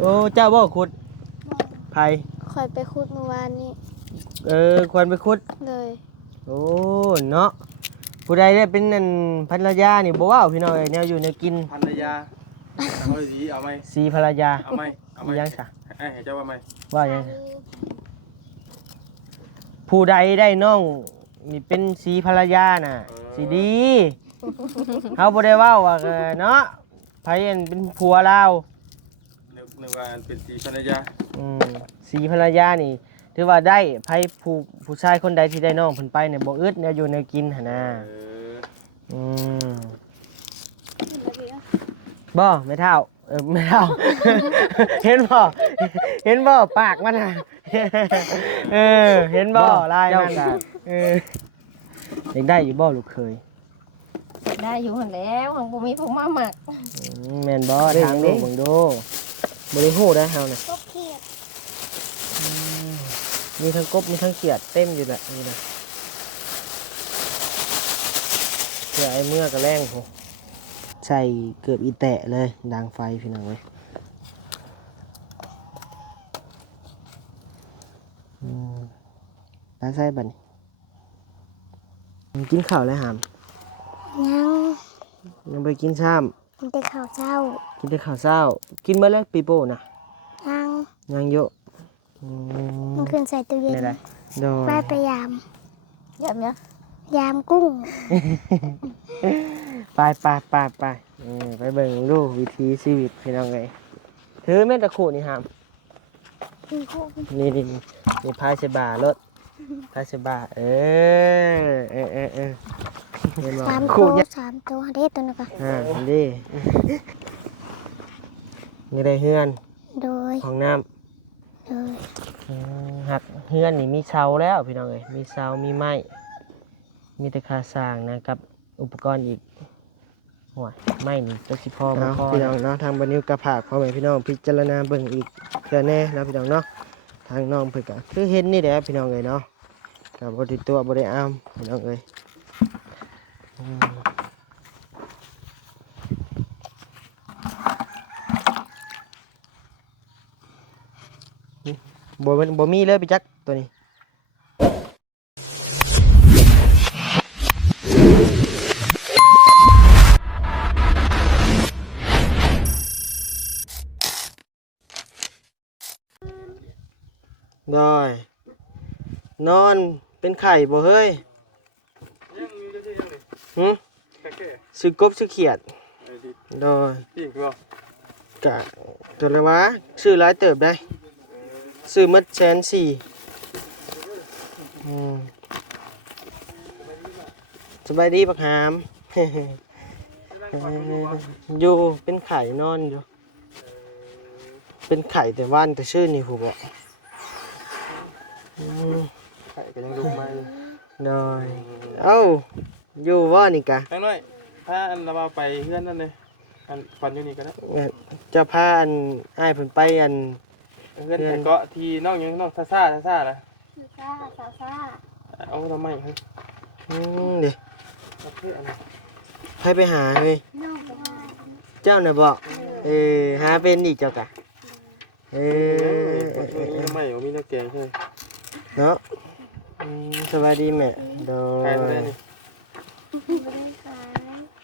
โอ้เจ้าบ่ขุดไผคอยไปขุดเมื่อวานนี้ควรไปขุดเลยโอ้เนาะผู้ใดได้เป็นนั่นภรรยานี่บ่ว้าวพี่น้องแนวอยู่แนวกินภรรยาเอาสีเอาไหมสีภรรยาเอาไหมเอาไหมยังซะให้เจ้าว่าไหมว่ายังผู้ใดได้น้องนี่เป็นสีภรรยาน่ะสิดีเขาบ่ได้เว้าว่าเนาะไผเป็นผัวเรานึกว่าเป็นสีภรรยาสีภรรยานี่ถือว่าได้ไผผู้ชายคนใดที่ได้น้องเพิ่นไปเนี่ยบ่อึดแนวอยู่แนวกินหั่นน่ะบ่ไม่เท่าไม่เท่า เห็นบ่ปากมันน่ะเห็นบ่ลายมันยังได้อยู่บ่ลูกเคยได้อยู่หั่นแล้วของบ่มีผมมาหมักแม่นบ่ทางลูกเบิ่งดูบ่ได้ฮู้ได้เฮาน่ะมีทั้งกบมีทั้งเขียดเต็มอยู่แบบนี้นะเพื่อไอ้เมื่อกระแรงผมใส่เกือบอีแตะเลยดังไฟพี่น้องเลยตาใส่บัดนี้กินข้าวแล้วหามยังไปกินซ้ำกินแต่ข้าวเช้ากินแต่ข้าวเช้ากินเมื่อไรปีโป้นะยังเยอะมันขึ้นใส่ตู้เย็นไปยามเนี่ยยามกุ้งไปไปเบิ่งดูวิถีชีวิตพี่น้องเลยถือแม่ตะขู่นี่หามนี่พายเสบารถพายเสบา3 ตัวเด็ดตัวนึงก่อนดีนี่ได้เฮือนโดยห้องน้ำหักเฮือนนี่มีเสาแล้วพี่น้องเลยมีเสามีไม้มีตะขาสร้างนะกับอุปกรณ์อีกหัวไม้นี่ตัวสิพ่อพี่น้องเนาะทางบรรณิวกระผากพ่อแม่พี่น้องพิจารณาเบิ่งอีกเพื่อแน่นะพี่น้องเนาะทางน้องเพื่อนก็คือเห็นนี่แหละพี่น้องเลยเนาะกับบริตัวบริอามพี่น้องเลยบ่มีเลยไปจักตัวนี้ได้นอนเป็นไข่บ่เฮ้ยซื้อกบซื้อเขียดได้กะตัวละวะซื้อหลายเติบได้ซื้อมัด140,000สบายดีปักหามอยู่เป็นไข่นอนอยู่เป็นไข่แต่ว่านแต่ชื่อนี่ผมบอกไข่ก็ยังดูมาได้เอ้าอยู่ว่านี่กะน้อยถ้าอันเราไปเพื่อนนั่นเลยอันฟันอยู่นี่ก็ได้จะพาอันอ้ายเพิ่นไปอันเพื่อนเกาะที่น้องยังน้องซ่านะเอาทำไมครับเดี๋ยวให้ไปหาเลยเจ้าน่ะบอกหาเป็นอีกเจ้ากะทำไมมีนักแกงใช่ไหมเนาะสวัสดีแม่โดย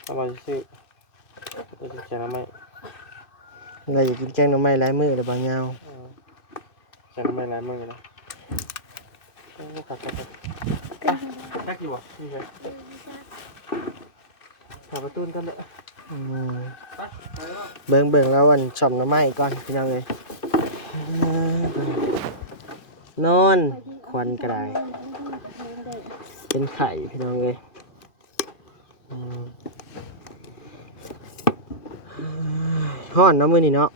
เอามาซื้อแกงน้ำไม้เราอยากกินแกงน้ำไม้หลายมื้อหรือบางยาวแกงน้ำไม้หลายมื้อนะนักกี่บ่นี่ไงถาประตูกันเลยเบิ่งแล้ววันชมน้ำไม้ก่อนพี่น้องเลยนอนควันกระไดเป็นไข่พี่น้องเลยฮ้อนน้ำมือนี่เนาะ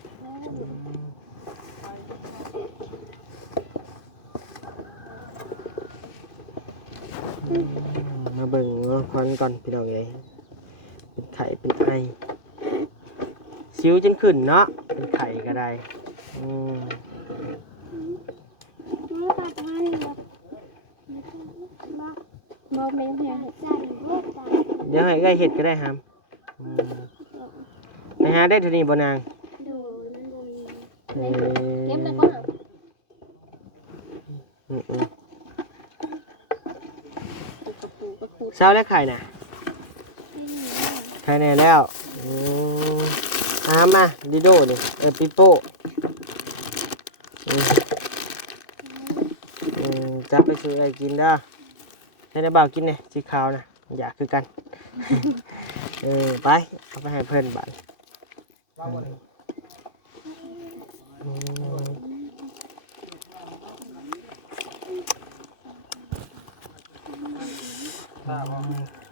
มาเบิ่งควันก่อนพี่น้องเลยเป็นไข่เป็นไอซิวจนขึ้นเนาะเป็นไข่ก็ได้เดี๋ยวให้ใกล้เห็ดก็ได้ครับไปหาได้ทีนี้บ่นาง เก็บแล้วก็หา เช้าแล้วไข่น่ะไข่แน่แล้วมาดิโดนี่ปิโป้จับไปซื้ออะไรกินได้ให้ได้บ่าวกินเนี่ยสีขาวนะอยากคือกัน ไปเอาไปให้เพื่อนบ้านน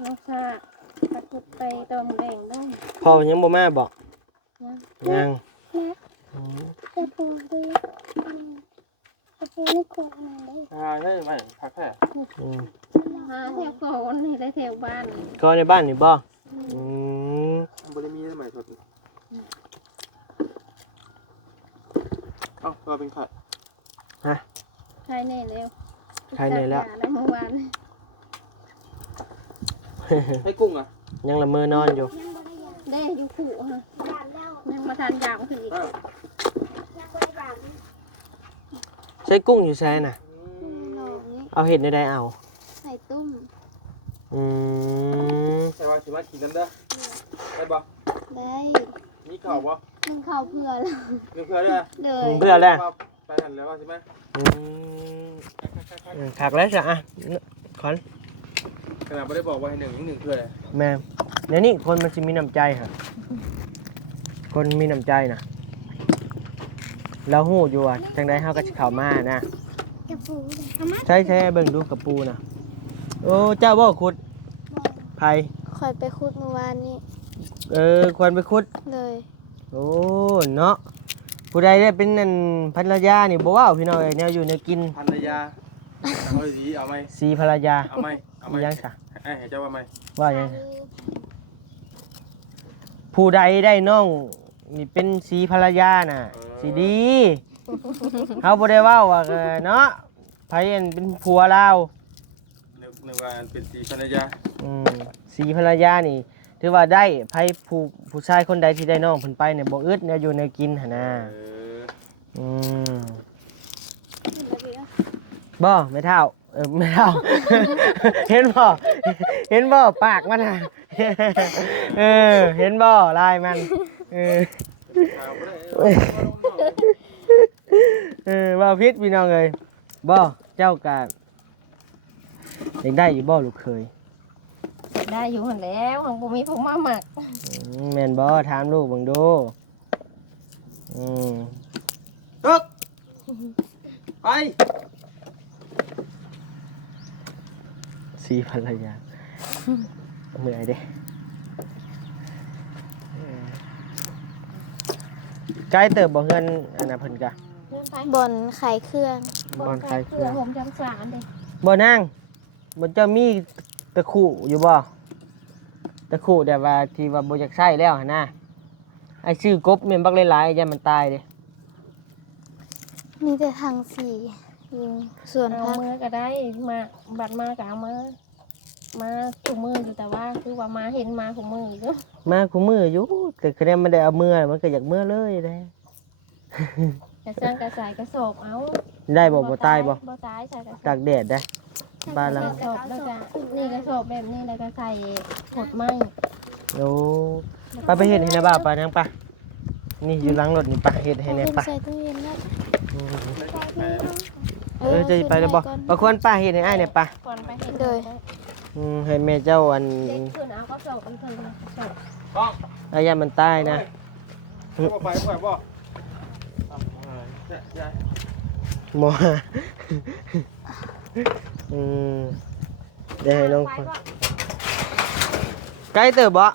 ้องชาตะกุดไปตอมแดงด้วย พอยังบ่มาบอกยัง จะปูดูจะปูนี่กดมาเลย ได้ไหมพักแค่ หาแถวก่อนนี่ได้แถวบ้าน ก็ในบ้านนี่บ่ บริมีได้ไหมสดเอ้าเราเป็นไข่ ใช่แน่แล้ว ใครเนี่ยแล้ว เมื่อวาน ให้กุ้งอ่ะ ยังละเมอนอนอยู่ ได้อยู่ขู่ฮะยังมาทานยามคืออีก ใช้กุ้งอยู่ใช่น่ะ หนอกนี้ เอาเห็ดในใดเอา ใส่ตุ้ม แต่ว่าสิมากินน้ำเด้อได้บ่ ได้ มีข่าวบ่ นึ่งข้าวเผื่อแล้ว เพื่อนเด้อ เลย เบื่อแล้ว ไปหันแล้วใช่ไหม ขักแล้วจ้ะขอน ขนาดไม่ได้บอกว่าให้หนึ่งเพื่อนเลย แม่เดี๋ยวนี้คนมันจะมีน้ำใจฮะคนมีน้ำใจนะเราหู้อยู่ว่าจังไดเฮาก็สิเข้ามานะ จะปูเลย ใช้เบิ่งดูกับปูนะโอ้เจ้าบ่ขุดไผ คอยไปคุดเมื่อวานนี้ ควรไปขุด เลย โอ้เนาะผู้ใดได้เป็นนั่นภรรยานี่บ่ว้าวพี่น้องเอ้ยแนวอยู่แนวกิน ภรรยาเอาสีเอาไหม สีภรรยา เอาไหมเอาไหม อีหยังซะ ให้เจ้าว่าไหม ว่าหยังซะผู้ใดได้น้องนี่เป็นสีภรรยาน่ะสิดี เขาบ่ได้เว้าว่าเนาะไผอันเป็นผัวเรา นึกว่าเป็นสีภรรยา สีภรรยานี่ถือว่าได้ไผผู้ชายคนใดที่ได้น้องเพิ่นไปเนี่ยบ่อึดแนวอยู่แนวกินหั่นน่ะบ่ไม่เท่าไม่เท่า เห็นบ่ปากมันน่ะ เห็นบ่ลายมันว่าพิษพี่น้องเอ้ยบ่เจ้าก็ยังได้อยู่บ่ลูกเคย ได้อยู่หันแล้วของผมมีผมมาหมัก แม่นบ่ถามลูกเบิ่งดูตึกไปสีภรรยาเมื่อยเด้ใกล้เติบบ่เฮือนอันน่ะเพิ่นกะ บนไข่เครื่อง บ่อนขายเครื่อง ผมจังสารเลย บ่นางบ่เจะมีตะขู่อยู่บ่ตะขู่แต่ว่าที่ว่าบ่อยากใช้แล้วหั่นน่ะไอ้ชื่อกบแม่นบักหลายๆอย่ามันตายเด้ มีแต่ทางสีอยู่ส่วน เอา พัก มือก็ได้มาบัดมาก็เอามาถูมืออยู่แต่ว่าคือว่ามาเห็นมาของมืออยู่ มาคู่มืออยู่แต่คะแนนมันได้เอามือมันก็อยากมือเลยเด้ กระซังกระสายกระสอบเอา ได้บ่บ่ตายบ่ บ่ตายใส่กระสอบ ตากแดดได้บ้านหลัง กระสอบแล้วก็นี่กระสอบแบบนี้แล้วก็ใส่ผดไม้ โอ้ไปเฮ็ดให้นะบ่าวไปนางปะนี่อยู่หลังรถนี่ปะเฮ็ดให้แน่ ขึ้น ปะ ใส่ตู้เย็นแล้ว จะไปแล้วบ่บ่ควรป้าเฮ็ดให้อ้ายเนี่ยปะ ก่อนไปเห็น เลย ให้แม่เจ้าอัน เด็กขึ้นเอากระสอบอีกคนกระสอบ ป้อง อาญามันตายนะ ไปบ่ หมอเดี๋ยวให้น้องไกลเติบบ่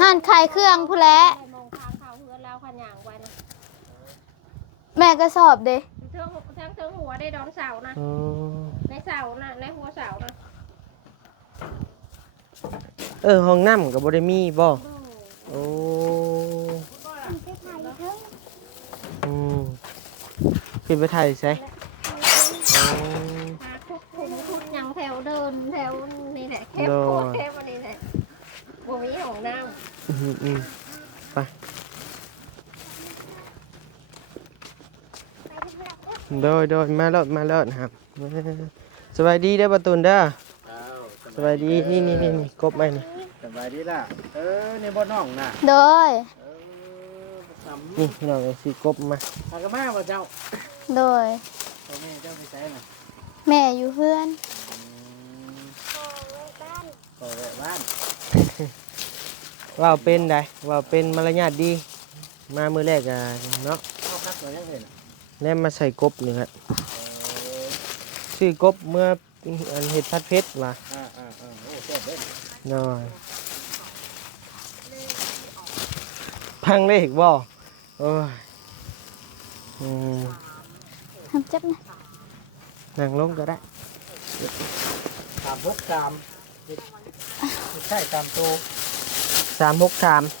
ห่านไข่เครื่องผู้นแหล้ว มองทางเขาเฮือนแล้วขันอย่างไว้นะ แม่ก็สอบเด้ เทิงหัวได้ดอนเสานะในเสานะในหัวเสานะ ห้องน้ำก็บ่ได้มีบ่โอ้ขึ้นไปถ่ายใช่ หาคุดยังแถวเดินแถวนี่แหละแคบโคตรแคบวันนี้แหละบ่มีห้องน้ำ ไป โดยมาแล้วครับสบายดีเด้อประตูนเด้อสบายดีนี่กบไว้นี่ สบายดีล่ะในบ่อน้องน่ะ โดย นี่พี่น้องสิกบมา พากมาบ่เจ้า โดย พ่อแม่เจ้าไปใช้น่ะ แม่อยู่เพื่อน ขอแวะบ้าน ว่าเป็นได้ว่าเป็นมารยาทดีมามื้อแรกอ่ะเนาะ เข้าพักตัวยังเห็น แนมมาใส่กบนี่ครับชื่อกบเมื่ออันเห็ดพัดเพชรว่ะ โอ้แซ่บเด้อ น้อยพังเลขบ่โอ้ยทำจับนะ นั่งลงก็ได้ ตามพกตามใช่ตามโต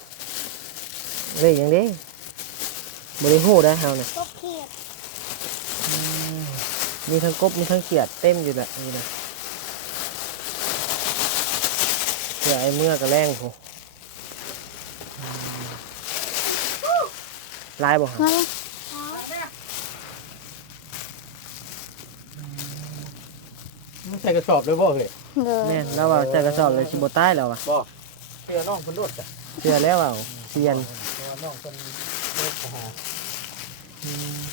363เลขอย่างนี้บ่ได้ฮู้ได้เฮาน่ะ ก็เขียด มีทั้งกบมีทั้งเขียดเต็มอยู่แหละนี่นะเสือไอ้เมื่อกับแรงโหลายบ่ครับ มาเลย ไม่ใช่กระสอบเลยบ่เฮ้ย โดย แม่นแล้วว่าใส่กระสอบเลยสิบ่ตายแล้วว่ะ บ่เพื่อน้องเพิ่นรถจ้ะ เชื่อแล้วว่าเซียน เพราะว่าน้องเพิ่นรถหา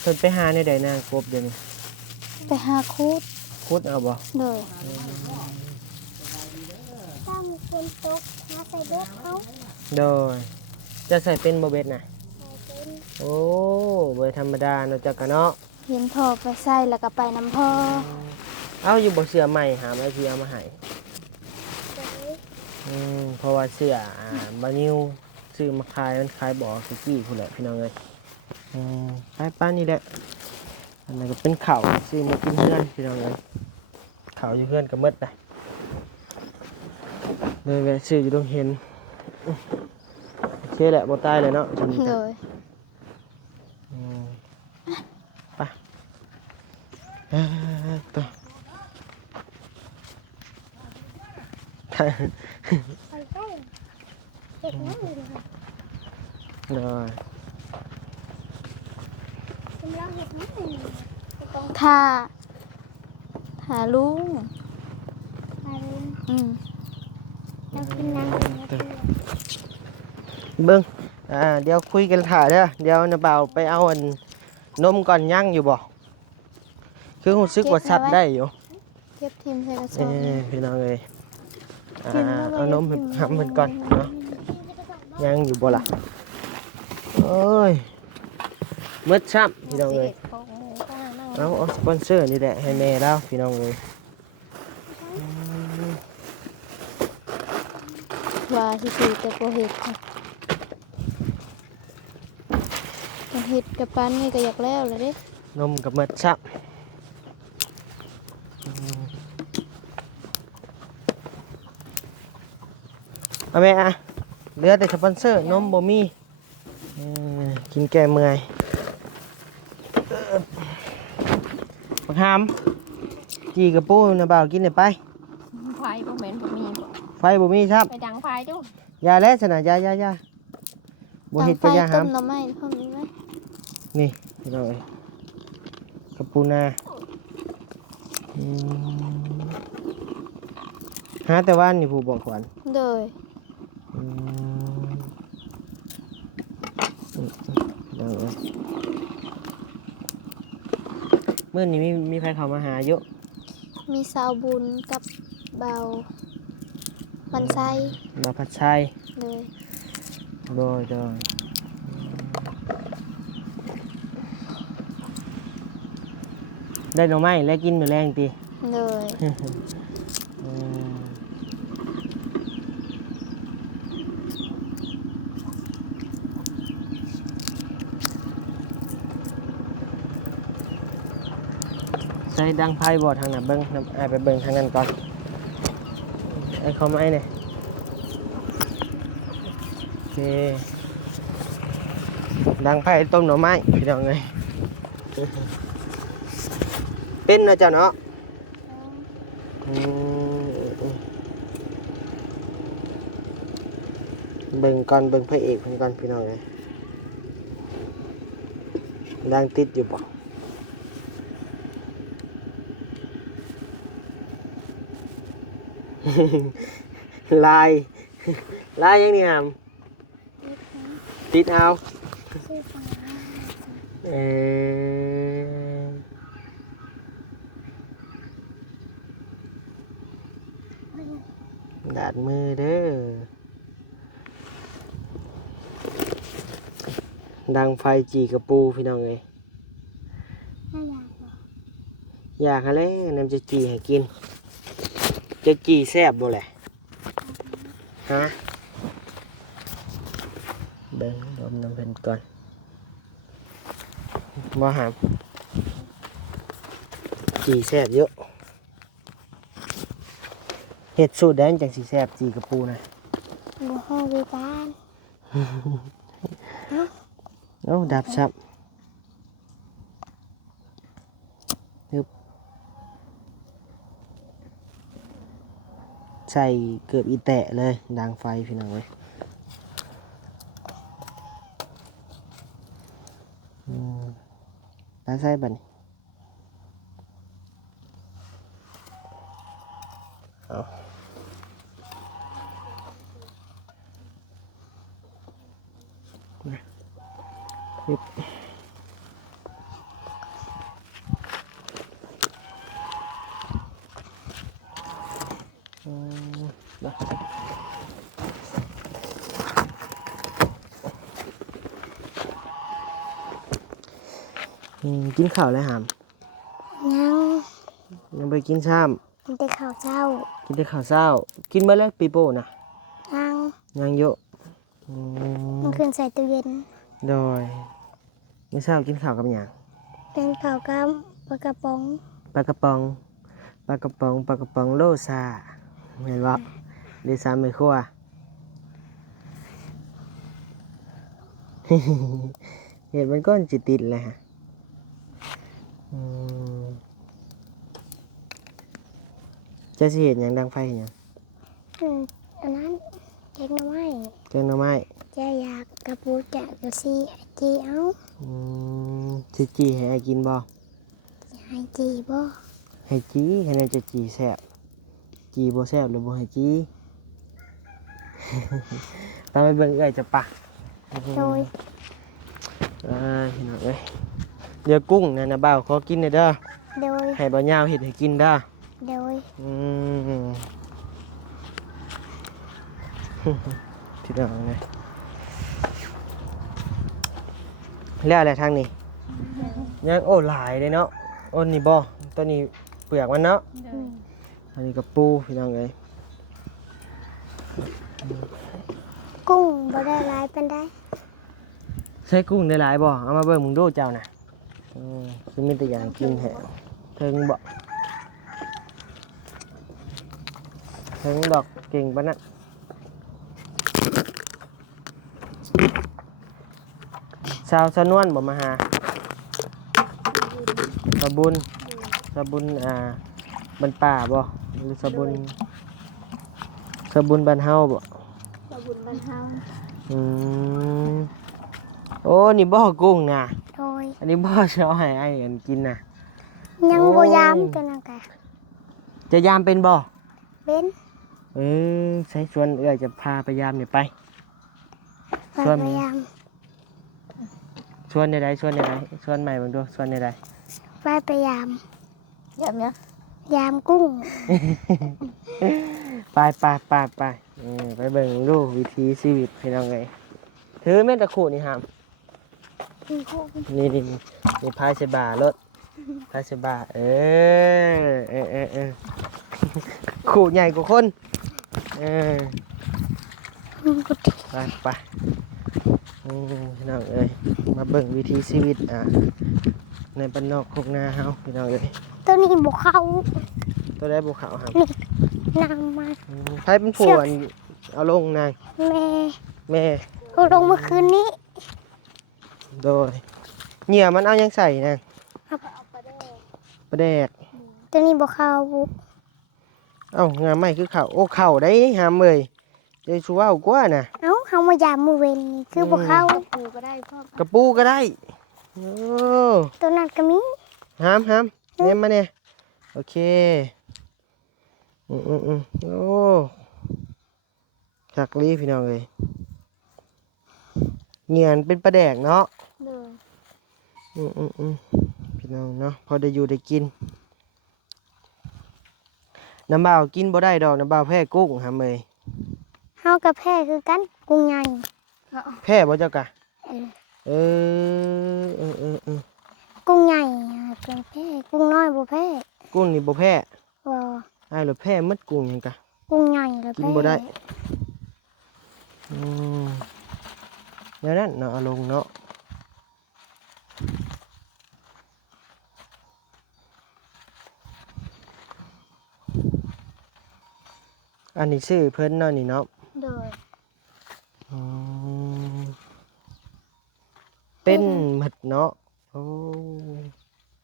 เพิ่นไปหาในใดนางกบเดี๋ยวนี้ ไปหาคูด คุดเอาบ่ โดยถ้ามีคนตกหาใส่เบ็ดเขา โดยจะใส่เป็นบ่เบ็ดน่ะ ใส่เป็น โอ้บ่ธรรมดาเนาะจักกะเนาะ เห็นพ่อไปใส่แล้วก็ไปน้ำพ่อ เอาอยู่บ่เสื้อใหม่หามาสิเอามาให้ ใส่ เพราะว่าเสื้อบานิวซื้อมาขายมันขายบ่อสกี้พุ่นแหละพี่น้องเอ้ยขายป้านนี่แหละอันนั้นก็เป็นข้าวซื้อมากินเพื่อนพี่น้องเอ้ยข้าวอยู่เพื่อนก็หมดเลยแวะซื้ออยู่ตรงเห็นโอเคแหละบ่ตายเลยเนาะจำ โดย ไปต่อ ไปได้เด็กนั่งอยู่เลย เลย เป็นเราเห็ดนั่งอยู่ท่าหาลุงหาลุงเรากินน้ำกันนะ เบิ้งเดี๋ยวคุยกันถ่าเด้อเดี๋ยวนะบ่าวไปเอาอันนมก่อนย่างอยู่บ่คือรู้สึกว่าสัตว์ได้อยู่ เก็บทีมใส่กระส เอ้ อบ พี่น้องเอ้ยเอานมให้ทำมันก่อนเนาะย่างอยู่บ่ล่ะโอ้ยมืดช้ำพี่น้องเอ้ยเอาสปอนเซอร์นี่แหละให้แม่แล้วพี่น้องเอ้ย ว่าสิแต่ก็เห็ดค่ะเห็ดกับปันนี่ก็อยากแล้วเลยเด้ นมกับมืดช้ำเอาแม่อะเหลือแต่สปอนเซอร์นมบ่มีกินแก้เมื่อยบักหามจีกระปูนะบ่าวกินได้ไป ไฟบ่แม่นบ่มีบ่ ไฟบ่มีครับ ไปดังไฟจุ ยาแล้วสนะยาบ่เฮ็ดก็ยาหา ต้ ม มหน่อไม้พร้อมนี้ไหม นี่พี่น้องเอ้ยกระปูนาหาแต่ว่านนี่ผู้บอกขวัญ โดย พี่น้องเอ้ยมื้อนี้มีใครเข้ามาหาเยอะ มีสาวบุญกับเบามันไส้ บ่าวผัดชัย เลย โดยได้หน่อไม้แล้วกินมื้อแรงติ เลย ใส่ดังไพ่บอดทางนั้นเบิ้งไปเบิ้งทางนั้นก่อนไอ้เขาไม้เนี่ยโอเคดังไพ่ต้มหน่อไม้พี่น้องเลยเป็นนะจ๊ะเนาะเบิ่งก่อนเบิ่งพระเอกเพิ่นก่อนพี่น้องเลยดังติดอยู่บ่ ลายลายยังนี่หามติดเอา ชื่อฟ้า เออดาดมือเด้อดังไฟจีกระปูพี่น้องเอ้ย น่าอยากบอก อยากอะไรน้ำจะจีให้กินจะจีแซ่บบ่แหละฮะเบิ่งดมน้ำเพิ่นก่อนบ่หามจีแซ่บเยอะเห็ดสูตรแดงจังสีแซ่บจีกระปูนะ บ่ห้องวิการ เอ้าดับซับฮึบใส่เกือบอีแตะเลยดังไฟพี่น้องเว้ยตาใส่บัดนเอาฮึบกินข้าวแล้วหาม ยัง ยังไปกินซ้ กินแต่ข้าวเจ้า ำกินแต่ข้าวเช้ากินเมื่อไรปีโป้นะ ยัง ยังเยอะมันขึ้นใส่ตู้เย็น โดยไม่ทราบกินข้าวกับหยัง เป็นข้าวกับปลากระป๋อง ปลากระป๋องปลากระป๋องปลากระป๋องโลซาเห็นว่าเดซาไม่คั่ว เห็นมันก้อนจิตติดเลยฮะจะสิเห็นอย่างดังไฟเห็นหยัง อันนั้นเค้กหน่อไม้ แกงหน่อไม้ แจะอยากกระปูจะกระซีจีเอา สิจีให้ไอ้กินบ่ ให้จีบ่ ให้จีให้ในจะจีแซ่บจีบ่แซ่บหรือบ่ให้จี ตามไปเบิ่งเอ้อยจะปะ โดย เห็นไหมเดี๋ยวกุ้งนะบ่าวขอกินหน่อยเด้อ โดย ให้บ่าวยาวเห็ดให้กินเด้อ โดย พี่น้องนะแล้วอะไรทางนี้ยังโอ้หลายเลยเนาะโอ้นี่บ่ตัวนี้เปลือกมันเนาะอันนี้กับปูพี่น้องเอ้ย กุ้งบ่ได้หลายปานใด ใช้กุ้งได้หลายบ่เอามาเบิ่งมึงดูเจ้าน่ะคือมีแต่อย่างกินแฮะเทิงบ่เทิงดอกเก่งปานนั้นสาวนวลบ่มาหาสะบุญบ้านป่าบ่หรือสะบุญบ้านเฮาบ่ บ่บุญบ้านเฮา โอ้นี่บ่กุ้งน่ะ โดย อันนี้บ่จะเอาให้ไอ้กันกินน่ะ ยัง โอ้ บ่ยามตัวนั้นกะ จะยามเป็นบ่ เป็น ใช้ชวนเอื้อยจะพาไปยามนี่ไป ส่วน พยายาม ชวนใดๆชวนใหม่เบิ่งดูชวนใด ไปพยายาม ยามเนี้ย ยามกุ้ง ๆไปไปเบิ่งดูวิถีชีวิตพี่น้องเอ้ยถือแม่นตะขู่นี่หามนี่พายใส่บ่ารถพายใส่บ่าขู่ใหญ่กว่าคนไปพี่น้องเอ้ยมาเบิ่งวิถีชีวิตในบ้านนอกโคกนาเฮาพี่น้องเอ้ย ตัวนี้บ่เข้า ตัวได้บุขาวครับ นำมา ใครเป็นผัวเอาลงนาง แม่ แม่ เอาลงเมื่อคืนนี้ โดยเหนี่ยมันเอายังใส่นาง ครับ ประแดก ตัวนี้บ่เข้า เอ้างานใหม่คือเข่าโอ้เข่าได้หามเลยเดี๋ยวชัวเอากว่าน่ะ เอ้าเฮามายามมื้อเว้นนี่คือบ่เข้า ปูก็ได้พ่อก ระปูก็ได้โอ้ ตัวนั้นก็มี หามเนมมาเนี่ยโอเค โอ้คักลีพี่น้องเลยเงียนเป็นปลาแดกเนาะ เลย พี่น้องเนาะพอได้อยู่ได้กินน้ำบ่าวกินบ่ได้ดอกน้ำบ่าวแพ้กุ้งหามเลย เฮากับแพ้คือกันกุ้งใหญ่ แพ้บ่เจ้ากะ เออ เออ กุ้งใหญ่เป็นแพ้กุ้งน้อยบ่แพ้ กุ้งนี่บ่แพ้ บ่ อ้ายหรือแพ้หมดกุ้งหยังกะ กุ้งใหญ่แล้ว กิน แพ้ บ่ได้แล้วนั่นเนาะเอาลงเนาะอันนี้ชื่อเพิ่นเนาะนี่เนาะ โดย อืมเป็นหมดเนาะโอ้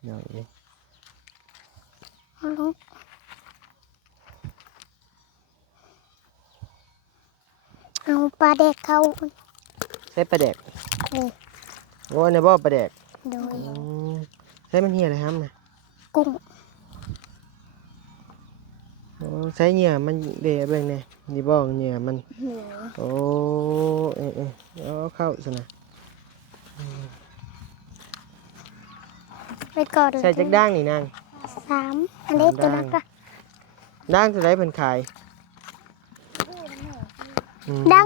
เดี๋ยวนี้ เอาลงเอาปลาเด็กเข้า ใส่ปลาแดก นี่ โอ้ในบ่ปลาแดก โดย ใส่มันเหี่ยอะไรครับนะ กุ้ง โอ้ใส่เหยื่อมันเดะเบิ่งแน่นี่บ่เหยื่อมัน เหนือ โอ้เอาเข้าซะนะ ไปก่อน ใส่จักด่างนี่นาง 3อันเล็กตัวนั้นก็ ด่างจะได้เพิ่นขายดัง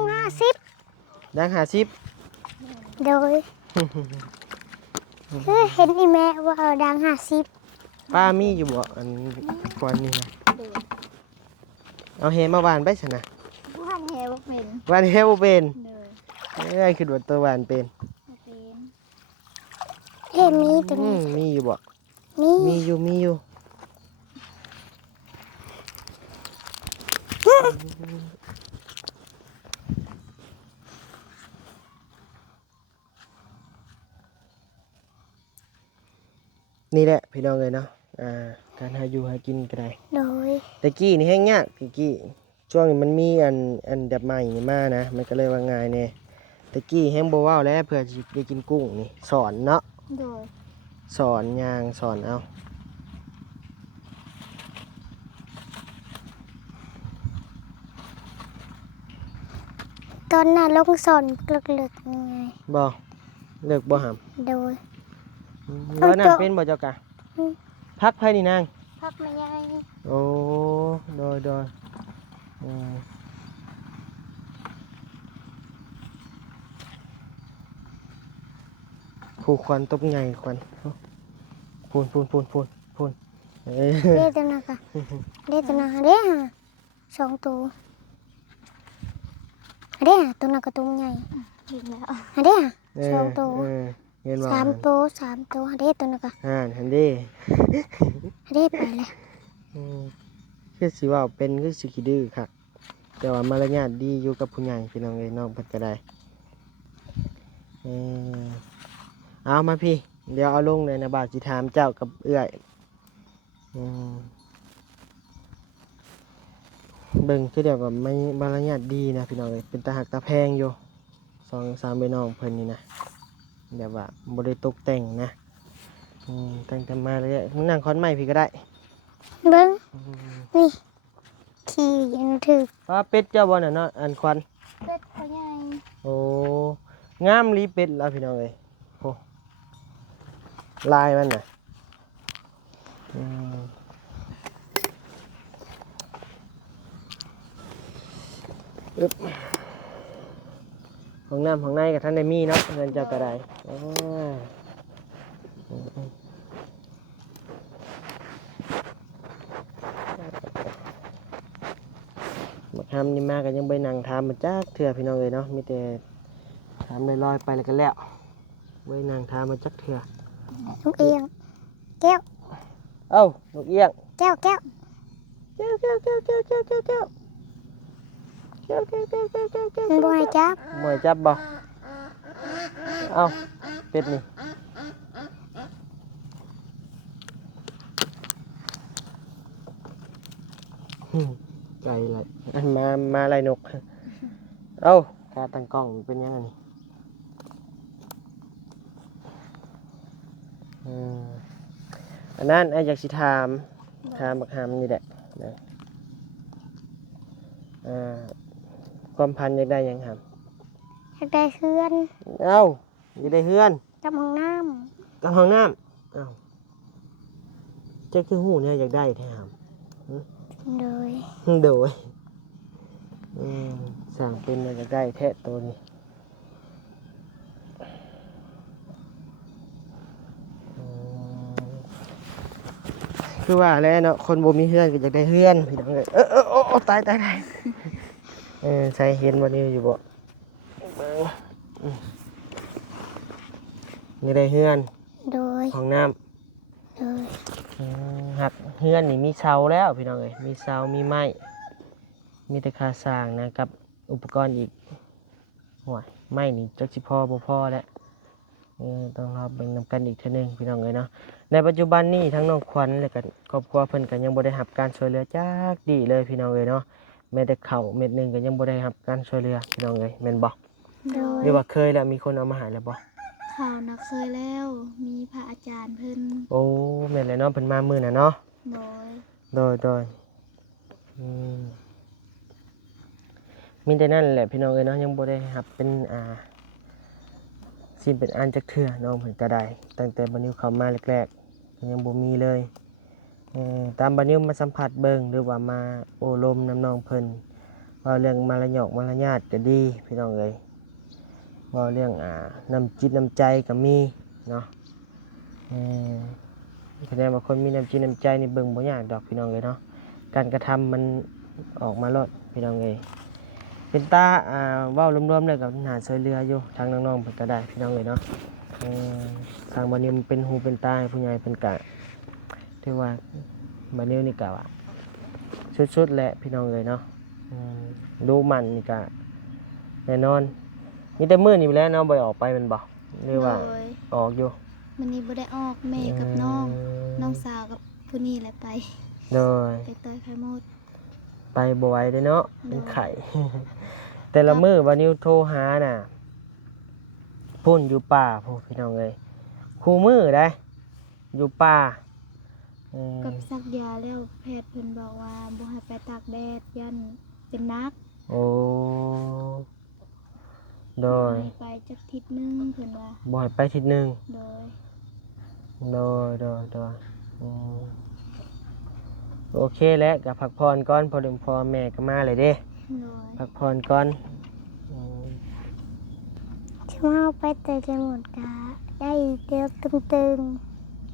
ด่าง50 50โดยเห็นอีแม่ว่าดัง50 ป้ามีอยู่บ่อันควันนี่นะเอาเฮมาหวานไปซะนะ ว่านแฮวเป็น หวานเฮบ่เป็น เลย คือว่าตัวหวานเป็น เห็นมีตัวนี้ มีอยู่บ่ มี มีอยู่นี่แหละพี่น้องเลยเนาะการหาอยู่หากินก็ได้ โดย ตะกี้นี่แห้งยากตะกี้ช่วงนี้มันมีอันดับใหม่นี่มานะมันก็เลยว่าง่ายแน่ตะกี้แห้งบ่ว้าวแล้วเพื่อสิได้กินกุ้งนี่สอนเนาะ โดย สอนยางสอนเอา ตอนน่ะลงสอนเลึกๆยังไง บ่เลิกบ่หาม โดย แล้วนั่นเป็นบ่เจ้ากะ อืม พักไผนี่นาง พักไม่ใหญ่ โอ้โดยผู้ควันตบใหญ่ควันพูนเอ้ย เด็ดตัวนั้นค่ะเด็ดตัวนั้นเด็ดสองตัวเด็ดตัวนั้นก็ตัวใหญ่เด็ดสองตัว เงินว่า 3 ตัวเด็ดตัวนั้นก็ หันเด้ เด็ดไปเลย คือสิว่าเป็นคือสิขี้ดื้อครับแต่ว่ามารยาทดีอยู่กับผู้ใหญ่พี่น้องเอ้ยน้องเพิ่นก็ได้เอามาพี่เดี๋ยวเอาลงเลยนะบ่าวสิถามเจ้ากับเอื้อยเบิ่งคือเดี๋ยวแบบไม่มารยาทดีนะพี่น้องเอ้ยเป็นตาหักตาแพงอยู่2-3พี่น้องเพิ่นนี่นะเดี๋ยวว่าบ่ได้ตกแต่งนะตั้งแต่มาเลยนั่งคอนไม้พี่ก็ได้ เบิ้งนี่ขี่ยังถือ ป้าเป็ดเจ้าบ่น่ะเนาะอันควัน เป็ดตัวใหญ่ โอ้งามลีเป็ดแล้วพี่น้องเอ้ยโอ้ลายมันน่ะอึ๊บห้องน้ำห้องในกับท่านได้มีเนาะเงินเจ้าก็ได้มาทำนี่มากันยังไปนั่งทำมันจักเถื่อพี่น้องเลยเนาะมีแต่ทำลอยๆไปแล้วก็แล้วไว้นั่งทำมันจักเถื่อ ลูกเอียงแก้ว เอ้าลูกเอี้ยง แก้ว แก้วมันบ่ให้จับ หมวยจับบ่เอ้าเป็ดนี่ไก่ไรอันมาไรนกเอ้าขาตั้งกล้องเป็นยังไงนี่อันนั้นไอ้อยากสิถามบักหามนี่แหละนะ อ่าความพันอยากได้หยังครับ อยากได้เพื่อน เอ้าอยากได้เฮือน กับห้องน้ กับห้องน้ำเอ้าเจ้าคือหูเนี่ยอยากได้แท้ครับ ำโดย โดยสั่งเป็นอยากได้แท้ตัวนี้คือว่าแล้วเนาะคนบ่มีเฮือนก็อยากได้เฮือนพี่น้องเอ้ยโอ้ตายใช่เห็นวันนี้อยู่บ่นี่ได้เฮือน โดย ห้องน้ โดย ำหักเฮือนนี่มีเสาแล้วพี่น้องเอ้ยมีเสามีไม้มีแต่ค่าสร้างนะกับอุปกรณ์อีกโอ้ยไม้นี่จักสิพอบ่พอแล้วต้องรอเบิ่งนำกันอีกเทื่อนึงพี่น้องเอ้ยเนาะในปัจจุบันนี้ทั้งน้องขวัญและก็ครอบครัวเพิ่นก็ยังบ่ได้รับการช่วยเหลือจักดีเลยพี่น้องเอ้ยเนาะแม้แต่ข้าวเม็ดหนึงก็ยังบ่ได้รับการช่วยเหลือพี่น้องเอ้ยแม่นบ่ โดย หรือว่าเคยแล้วมีคนเอามาให้แล้วบ่ ข่าวนะเคยแล้ว มีพระอาจารย์เพิ่น โอ้แม่นเลยเนาะเพิ่นมามื้อน่ะเนาะ โดย โดยมีแต่นั่นแหละพี่น้องเอ้ยเนาะยังบ่ได้รับเป็นสิเป็นอันจักเทื่อน้องเพิ่นก็ได้ตั้งแต่บัดนี้เข้ามาแรกๆก็ยังบ่มีเลยตามบัดนี้มาสัมผัสเบิ่งหรือว่ามาโอ้ลมน้ำน้องเพิ่นเว้าเรื่องมารยาทมารยาทก็ดีพี่น้องเอ้ยเว้าเรื่องน้ำจิตน้ำใจก็มีเนาะแสดงว่าคนมีน้ำจิตน้ำใจนี่เบิ่งบ่ยากดอกพี่น้องเอ้ยเนาะการกระทำมันออกมาลดพี่น้องเอ้ยเป็นตาเว้ารวมๆเลยกับหาช่วยเหลืออยู่ทางน้องๆเพิ่นก็ได้พี่น้องเอ้ยเนาะทางบัดนี้มันเป็นหูเป็นตาให้ผู้ใหญ่เพิ่นก็ถือว่าบัดนี้นี่ก็ว่าสุดๆแหละพี่น้องเอ้ยเนาะดูมันนี่ก็แน่นอนมีแต่มื้อนี้แหละเนาะบ่ได้ออกไปแม่นบ่หรือว่า โดย ออกอยู่ มันนี้บ่ได้ออกแม่กับน้องสาวกับผู้นี้แหละไป โดย ไปต่อยไข่มด ไปบ่ไหวเด้อเนาะเป็นไข้ แต่ละมื้อวันนี้โทรหาน่ะพุ่นอยู่ป่าพวกพี่น้องเอ้ยคู่มื้อได้อยู่ป่า กับซักยาแล้วแพทย์เพิ่นบอกว่าบ่ให้ไปตากแดดยันเป็นนัก โอ้โดย ให้ไปจักทิศหนึงเพิ่นว่า บ่ให้ไปทิศหนึง โดย โดยโอเคแล้วก็พักผ่อนก่อนพอถึงพ่อแม่ก็มาเลยเด้ โดย พักผ่อนก่อน ช่วงไปแต่จะหมดกะได้เดียวตึง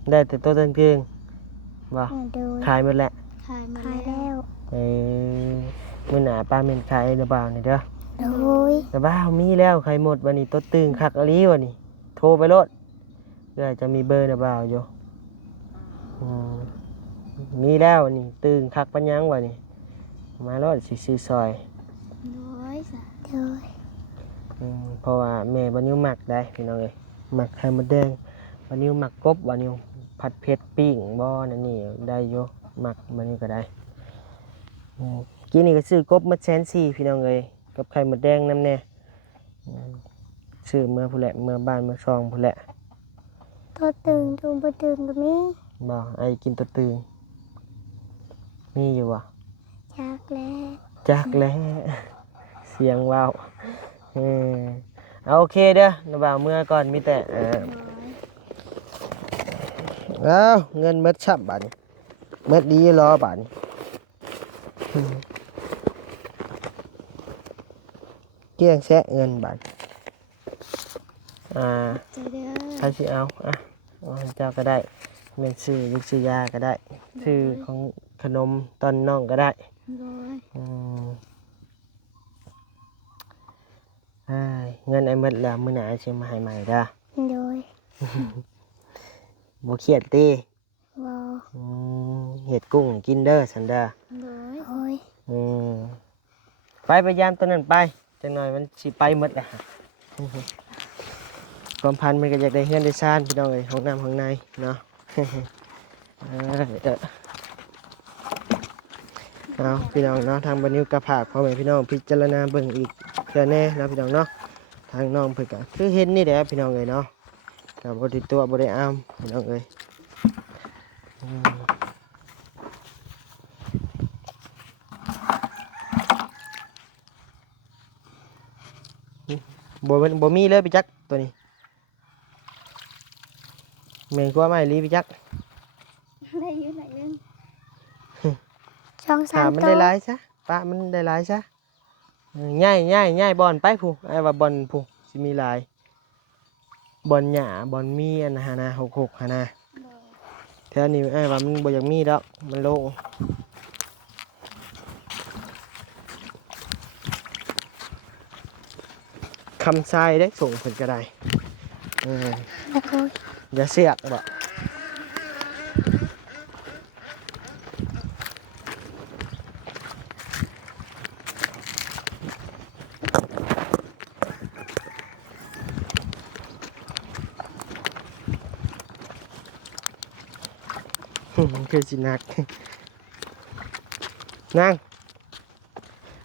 ได้แต่ตัวตึงๆบ่ ๆโดย ขายหมดแล้ว ขายมาแล้ว มื้อหน้าป้าแม่นขายระบ่าวนี่เด้อ โดย ระบ่าวมีแล้วขายหมดวันนี้ตัวตึงคักอหลีวันนี้โทรไปโลดเพื่อจะมีเบอร์ระบ่าวอยู่มีแล้ววันนี้ตึงคักปัญญังวันนี้มาโลดสิซื้อซอย โดยจ้ะโดย เพราะว่าแม่บันนิ้วหมักได้พี่น้องเอ้ยหมักไข่มดแดงบันนิ้วหมักกบบันนิ้วผัดเผ็ดปิ้งบ่นั่นนี่ได้อยู่หมักบันนิ้วก็ได้กินนี่ก็ซื้อกบมา140,000พี่น้องเอ้ยกับไข่มดแดงนำแน่ซื้อเมื่อพุ่นแหละเมื่อบ้านเมื่อช่องพุ่นแหละ ตัวตึงตัวบ่ตึงก็มี บ่ไอ้กินตัวตึงมีอยู่บ่ จักแล้ว จักแล้วเสียงว้าวเอาโอเคเด้อนะบ่าวเมื่อก่อนมีแต่เงินเม็ดชับบาทนี่เม็ดดีรอบาทนี่เกี้ยงแซะเงินบาท ใจเด้อ ใครสิเอาเอาให้เจ้าก็ได้เงินซื้อลูกซื้อยาก็ได้ซื้อของขนมตอนน้องก็ได้ โดย เงินไอ้เม็ดแล้วมื้อหน้าสิมาให้ใหม่เด้อ โดย บ่เครียดติ บ่ เห็ดกุ้งกินเด้อสันเด้อ โดยโอ้ย ไปพยายามตัวนั้นไปจังหน่อยมันสิไปหมดอ่ะความพันมันก็อยากได้เฮือนได้ซ่านพี่น้องเอ้ยห้องน้ำห้องในเนาะ เอาพี่น้องเนาะทางบันนิวกระผากพ่อแม่พี่น้องพิจารณาเบิ่งอีกเทื่อแน่นะพี่น้องเนาะทางน้องเพิ่นก็คือเห็นนี่แหละพี่น้องเอ้ยเนาะก็บ่ได้ตัวบ่ได้อ้ามพี่น้องเอ้ย บ่มีเลยพี่จักตัวนี้แม่นกว่าไม้ลีพี่จัก ได้อยู่หน่อยนึงช่องสา ถาม ม มัน ตั ได้ ว หลายซะปะมันได้หลายซะง่ายบอลไปผู้ไอ้ว่าบอลผู้สิมีหลายบอลหญ้าบอลมีอันนะฮะนะ66หะนะแถวนี้ไอ้ว่ามันบ่อยากมีดอกมันโล่งคำทรายได้ส่งเพิ่นก็ได้แล้วก็ อย่าเสียกบ่คือสินักนั่ง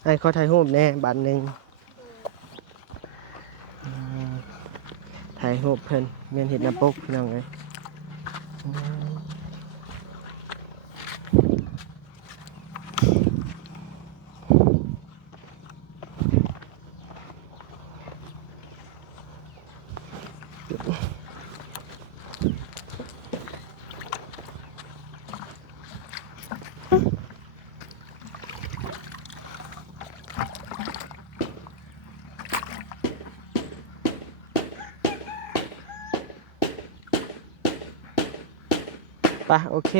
ไอ้เขาถ่ายรูปแน่บัตรหนึ่งถ่ายรูปเพิ่นเมียนเห็ดหน้าปกพี่น้องเลยไปโอเค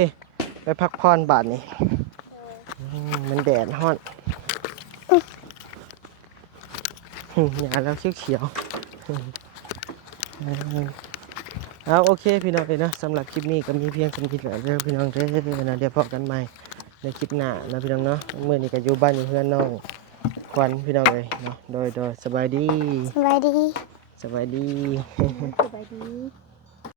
ไปพักผ่อนบาทนี้มันแดดฮ้อนหญ้าแล้วเขียวเอาโอเคพี่น้องเลยนะสำหรับคลิปนี้ก็มีเพียงสำคิดแล้วเด้อพี่น้องเด้อนะเดี๋ยวพบกันใหม่ในคลิปหน้านะพี่น้องเนาะเมื่อนี้ก็อยู่บ้านอยู่เพื่อนน้องควันพี่น้องเลยเนาะโดยสบายดี สบายดี สบายดี สบายดี